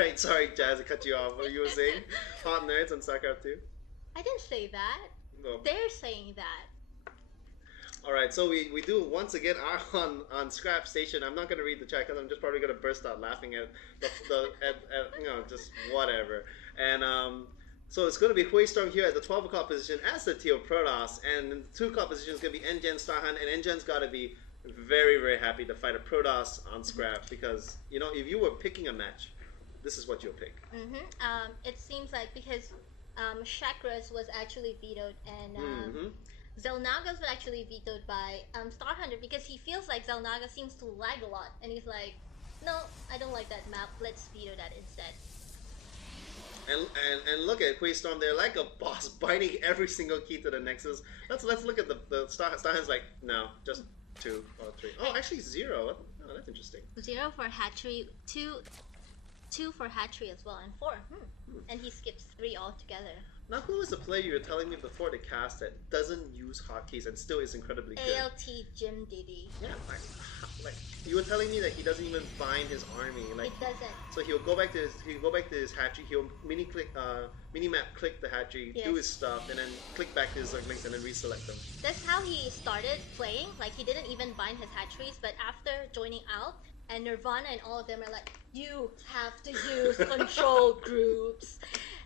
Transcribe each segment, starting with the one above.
Right, sorry, Jazz, I cut you off. What you were saying? Hot nerds on StarCraft 2? I didn't say that. No. They're saying that. Alright, so we do once again are on Scrap Station. I'm not going to read the chat because I'm just probably going to burst out laughing at just whatever. And so it's going to be HuiStorm here at the 12 o'clock position as the Teal Protoss, and the 2 o'clock position is going to be nGenStarhunt, and nGen's got to be very, very happy to fight a Protoss on Scrap because, if you were picking a match, this is what you'll pick. It seems like because Chakras was actually vetoed and Zelnagas was actually vetoed by Starhunter because he feels like Zelnaga seems to lag a lot, and he's like, no, I don't like that map. Let's veto that instead. And look at HuiStorm, they're like a boss biting every single key to the Nexus. Let's look at the Starhunt's like, no, just 2 or 3. Oh, actually 0. Oh, that's interesting. 0 for hatchery, 2 for hatchery as well, and 4. And he skips 3 altogether. Now, who is the player you were telling me before the cast that doesn't use hotkeys and still is incredibly good? ALT Jim Diddy. Yeah, like you were telling me that he doesn't even bind his army. Like it doesn't. So he'll go back to his hatchery. He'll mini-map click the hatchery, do his stuff, and then click back to his Zerglings and then reselect them. That's how he started playing. Like he didn't even bind his hatcheries, but after joining out, and Nirvana and all of them are like, you have to use control groups.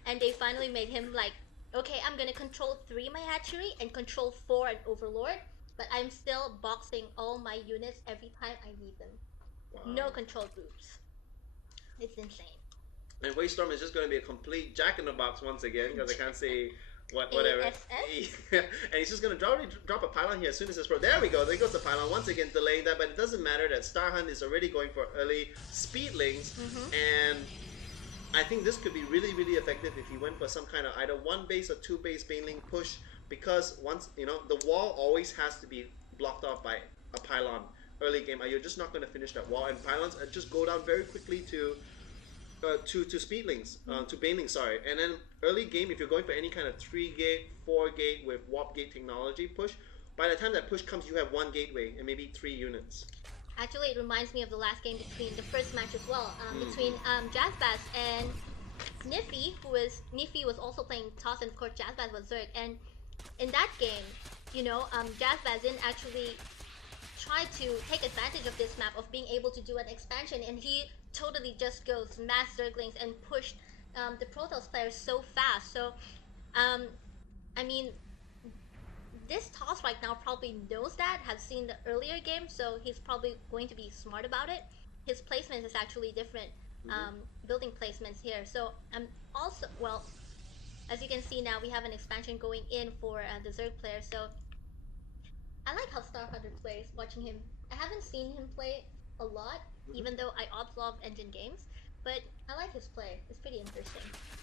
And they finally made him like, okay, I'm gonna control 3 my hatchery and control 4 an overlord, but I'm still boxing all my units every time I need them. Wow. No control groups. It's insane. And HuiStorm is just gonna be a complete jack-in-the-box once again, because I can't say whatever. And he's just gonna drop a pylon here as soon as it's pro. There we go. There goes the pylon once again, delaying that. But it doesn't matter that Starhunt is already going for early speedlings, and I think this could be really, really effective if he went for some kind of either 1 base or 2 base baneling push, because once the wall always has to be blocked off by a pylon early game, or you're just not going to finish that wall. And pylons just go down very quickly to speedlings, to banelings, sorry. And then early game, if you're going for any kind of 3-gate, 4-gate with warp gate technology push, by the time that push comes, you have 1 gateway and maybe 3 units. Actually, it reminds me of the last game between the first match as well, between Jazzbaz and Niffy, Niffy was also playing Toss, and of course Jazzbaz was Zerg. And in that game, Jazzbaz didn't actually try to take advantage of this map of being able to do an expansion, and he totally just goes mass Zerglings and pushed the Protoss players so fast. So, I mean, this Toss right now probably knows that, has seen the earlier game, so he's probably going to be smart about it. His placement is actually different, building placements here. So also, well, as you can see now, we have an expansion going in for the Zerg player. So I like how Starhunter plays, watching him. I haven't seen him play a lot, even though I observe engine games, but I like his play. It's pretty interesting.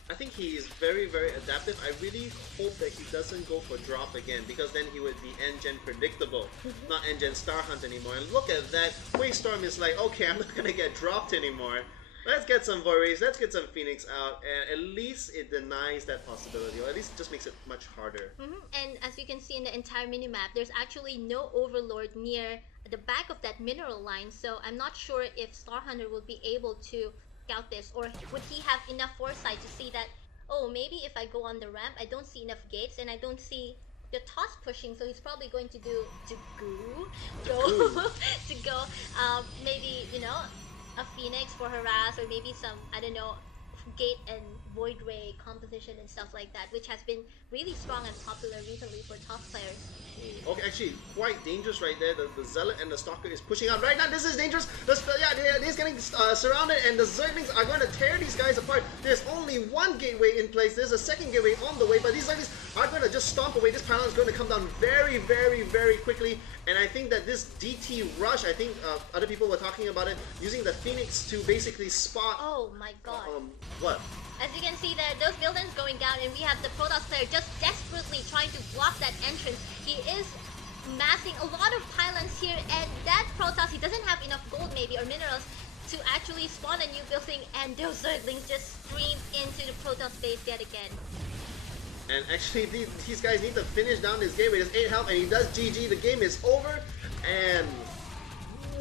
I think he is very, very adaptive. I really hope that he doesn't go for drop again, because then he would be nGen predictable, not nGenStarhunt anymore. And look at that. HuiStorm is like, okay, I'm not going to get dropped anymore. Let's get some Vorys, let's get some Phoenix out, and at least it denies that possibility, or at least it just makes it much harder. And as you can see in the entire minimap, there's actually no Overlord near the back of that mineral line, so I'm not sure if Starhunter will be able to scout this, or would he have enough foresight to see that, oh, maybe if I go on the ramp, I don't see enough gates, and I don't see the Toss pushing, so he's probably going to go maybe, a Phoenix for harass, or maybe some, I don't know, gate and void ray composition and stuff like that, which has been really strong and popular recently for top players. Okay, actually, quite dangerous right there. The Zealot and the Stalker is pushing out right now. This is dangerous. He's getting surrounded, and the Zerglings are going to tear these guys apart. There's only 1 gateway in place. There's a 2nd gateway on the way, but these Zerglings are going to just stomp away. This pylon is going to come down very, very, very quickly. And I think that this DT rush, I think other people were talking about it, using the Phoenix to basically spot... Oh my god. What? As you can see there, those buildings going down, and we have the Protoss player just desperately trying to block that entrance. He is massing a lot of pylons here, and that Protoss, he doesn't have enough gold maybe, or minerals, to actually spawn a new building, and those Zerglings just stream into the Protoss base yet again. And actually, these guys need to finish down this game with his 8 health, and he does GG. The game is over, and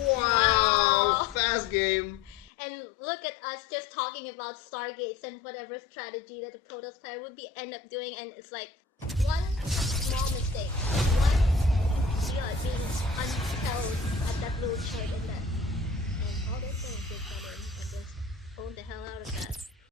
wow, fast game. And look at us just talking about Stargates and whatever strategy that the Protoss player would be end up doing, and it's like one small mistake